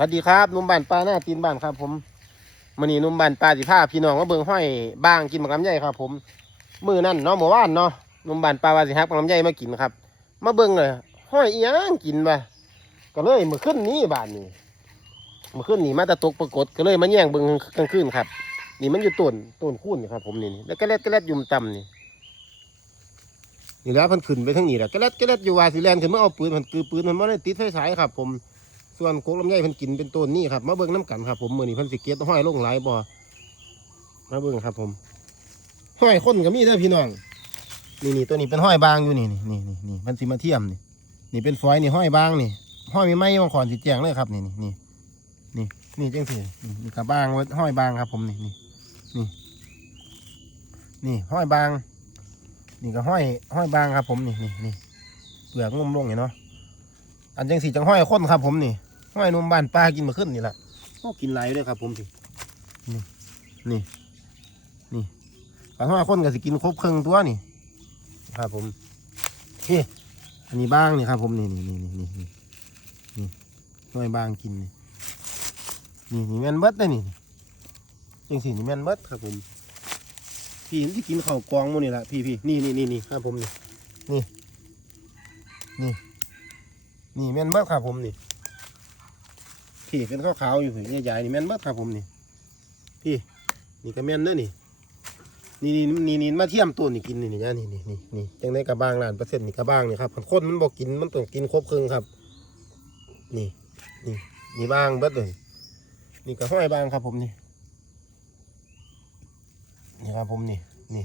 วัสดีครับนุ่มบ้านปลาหน้าตีนบ้านครับ ผมมื่อนี้นุ่มบ้านปลาสิพาพี่น้องมาเบิ่งห้อยบ้างกินมะกำไยครับ ผมมือนั่นเนาะเมื่อวานเนาะนุ่มบ้านปลาว่าสิฮักมะกำไยมากินครับ มาเบิ่งเลยห้อยอีหยังกินไปก็เลยมือขึ้นนี้บ้านนี้มือขึ้นนี่มาตะตกปรากฏก็เลยมาแย่งเบิ่งกลางคืนครับ นี่มันอยู่ต้นต้นคูนนี่ครับ ผมนี่แล้วก็เล็ดก็เล็ดยุ่มต่ำนี่นี่แล้วเพันขึ้นไปทั้งนี้แหละก็เล็ดก็เล็ดอยู่วาสิแลนขึ้นมาเอาปืนมันคือปืนมันไม่ได้ติดไฟฉายครับ ผม ส่วนโกกลำไยเพิ่นกินเป็นต้นนี่ครับมาเบิ่งน้ำกันครับผมมือนี้เพิ่นสิเก็บห้อยลงหลายบ่มาเบิ่งครับผมห้อยคนก็มีเด้อพี่น้องนี่นี่ตัวนี้เป็นห้อยบางอยู่นี่นี่นี่นี่นี่มันสิมาเทียมนี่นี่เป็นฝอยนี่ห้อยบางนี่ห้อยมีไม้มาขอนสิแจงเลยครับนี่นี่นี่นี่นี่จังสินี่นี่กระบางไว้ห้อยบางครับ ผมนี่นี่นี่นี่ห้อยบาง นี่ก็ห้อยห้อยบางครับ ผมนี่นี่นี่เปลือกงุ่มลงเห็นเนาะอันจังสีจังห้อยข้นครับ ผมนี่ ห้อยนมบ้านปลากินมาขึ้นนี่แหละโอ้กินไหลายเลยครับ ผมสินี่นี่นี่การห้อยข้นก็สิกินครบครึ่งตัวนี่ ครับผมเฮ้อันนี้บ้างนี่ครับผมนี่นี่นี่นี่นี่นี่ห้อยบ้างกินนี่นี่นี่แมนเบิดเลยนี่จังสีนี่แมนเบิดครับผมพี่ที่กินข้าวกองหมูนี่แหละพี่พี่นี่นี่นี่นี่ครับผมนี่นี่นี่นี่แม่นเบิดครับผมนี่ พี่เป็นขาวๆอยู่ใหญ่ๆนี่แม่นเบิดครับผมนี่ พี่ นี่ก็แม่นเด้อนี่นี่นี่นี่นี่มาเทียมตัวนี่กินนี่นี่ยะนี่นี่นี่นี่จังได้กระบางล้านเปอร์เซ็นต์นี่กระบางนี่ครับคนมันบอกกินมันต้องกินครบครึ่งครับ นี่นี่นี่บางเบิดเลยนี่ก็ห้อยบางครับผมนี่นี่ครับผมนี่นี่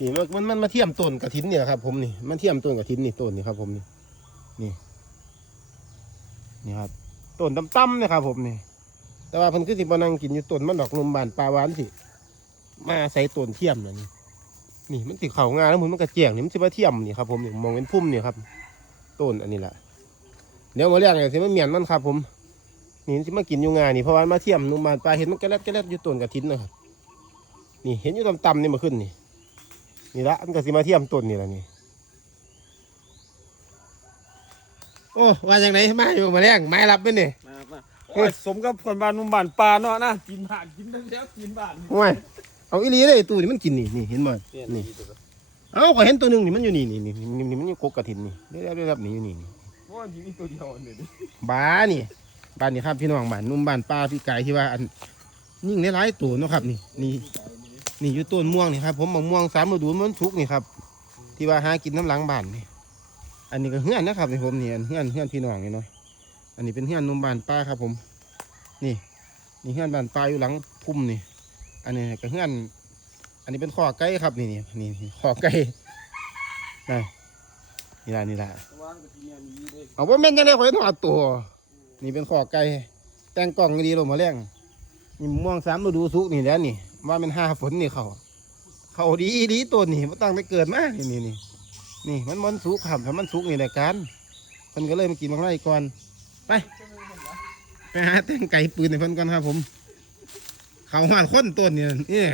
นี่มันมันมันมาเทียมต้นกระถินเนี่ยครับผมนี่มันเทียมต้นกระถินนี่ต้นนี่ครับผมนี่นี่ นี่ครับต้นต่ำๆเนี่ยครับผมนี่ แต่ว่าเพิ่นคือสิบนังกินอยู่ต้นมันดอกลมบานปลาหวานสิมาใส่ต้นเทียมนั่นนี่นี่มันสิดเข้างาแล้วมันมันกระเจียงนี่มันสิมาเทียมนี่ครับผมนี่มองเป็นพุ่มนี่ครับต้นอันนี้แหละเดี๋ยวมาเรียกเนี่ยสิมันเมียนมันครับ ผมนี่สิมากินอยู่งานนี่เพราะว่ามาเทียมนมบานปลาเห็นมันกระเล็ดกระเล็ดอยู่ต้นกระถินนะครับนี่เห็นอยู่ต่ำๆนี่มาขึ้นนี่นี่ละมันก็สิมาเทียมต้นนี่แหละนี่ โอ้ว่าอย่างไหนมาอยู่มาแรงไม้รับไหมเนี่ยมามาโอ้ยสมกับคนบ้านนุ่มบ้านปลาเนาะนะกินบ้านกินแล้วกินบ้านโอ้ยเอาอีหลีเลยตู้นี่มันกินนี่นี่เห็นบ่นี่เอาก็เห็นตัวหนึงนี่มันอยู่นี่นี่นี่นี่นี่มันอยู่กกกระถินนี่ได้ได้รับนี่อยู่นี่นี่โอ้ยมีตัวเดียวเนี่ยดิบ้านี่บ้านนี่ครับพี่น้องบ้านนุ่มบ้านป้าพี่ไก่ที่ว่าอันยิ่งได้หลายตัวเนาะครับ นี่นี่นี่อยู่ต้นม่วงนี่ครับผมมะม่วงสามฤดูมันสุกนี่ครับ ที่ว่าหากินน้ำหลังบ้านนี่ อันนี้ก็เฮือนนะครับนี่ผมนี่อันเฮือนเฮือนพี่น้องนี่เนาะอันนี้เป็นเฮือนนุ่มบานป้าครับผม นี่นี่เฮือนบานป้าอยู่หลังพุ่มนี่ อันนี้ก็เฮือน อันนี้เป็นขอไก่ครับนี่นี่นี่ขอไก่นี่นี่ละนี่ละเนี่ลยเอาว่าแม่นยังไงขอยหนอดตัว นี่เป็นขอไก่แต่งกล่องดีลงมาแรงนี่ม่วงสามฤดูสุกนี่แล้วนี่ ว่าเป็นห้าฝนนี่เขาเขาดีดีตัวนี่มันตั้งแต่เกิดมานี่นี่นี่ นี่มันมันสุกครับถ้ามันสุกนี่แหละการมันก็เลยมากินมังไรก่อน ไปไปหาเต้งไก่ปืนในเพิ่นก่อนครับผม เขาหวานข้นต้นเนี่ยนี่